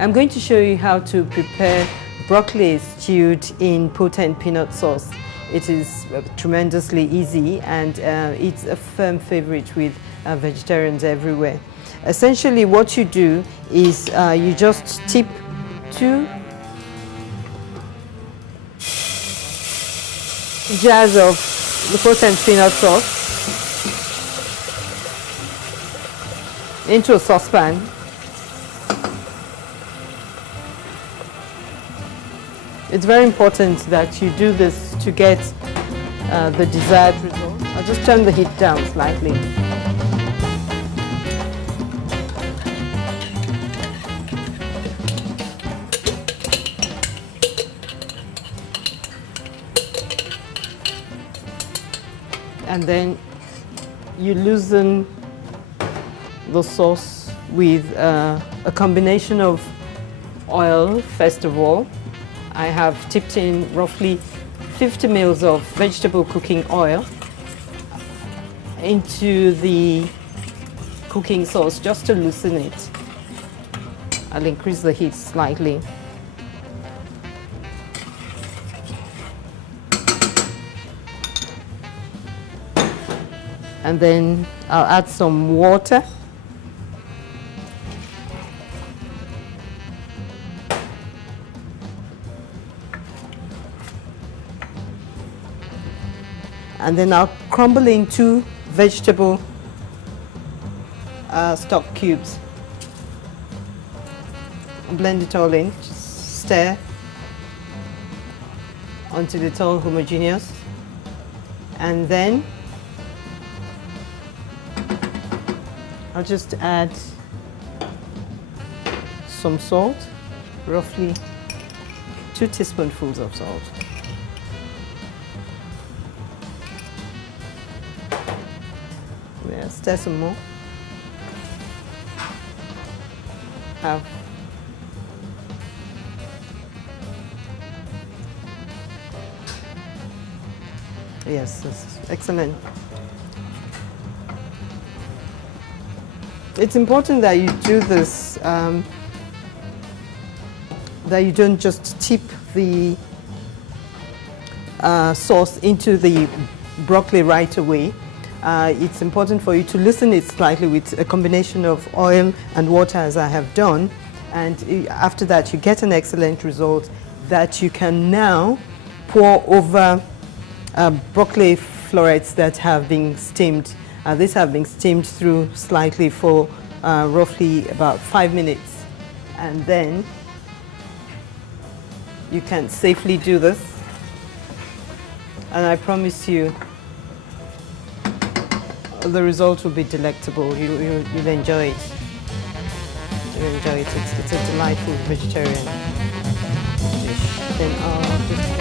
I'm going to show you how to prepare broccoli stewed in potent peanut sauce. It is tremendously easy and it's a firm favorite with vegetarians everywhere. Essentially what you do is you just tip 2 jars of the potent peanut sauce into a saucepan. It's very important that you do this to get the desired result. I'll just turn the heat down slightly. And then you loosen the sauce with a combination of oil, first of all. I have tipped in roughly 50 ml of vegetable cooking oil into the cooking sauce just to loosen it. I'll increase the heat slightly. And then I'll add some water. And then I'll crumble in 2 vegetable stock cubes. Blend it all in, just stir until it's all homogeneous. And then I'll just add some salt, roughly 2 teaspoonfuls of salt. Yeah, stir some more. Have yes, that's excellent. It's important that you do this, that you don't just tip the sauce into the broccoli right away. It's important for you to loosen it slightly with a combination of oil and water, as I have done, and after that you get an excellent result that you can now pour over broccoli florets that have been steamed. These have been steamed through slightly for roughly about 5 minutes, and then you can safely do this, and I promise you the result will be delectable. You'll enjoy it. You'll enjoy it. It's a delightful vegetarian dish. Then I'll just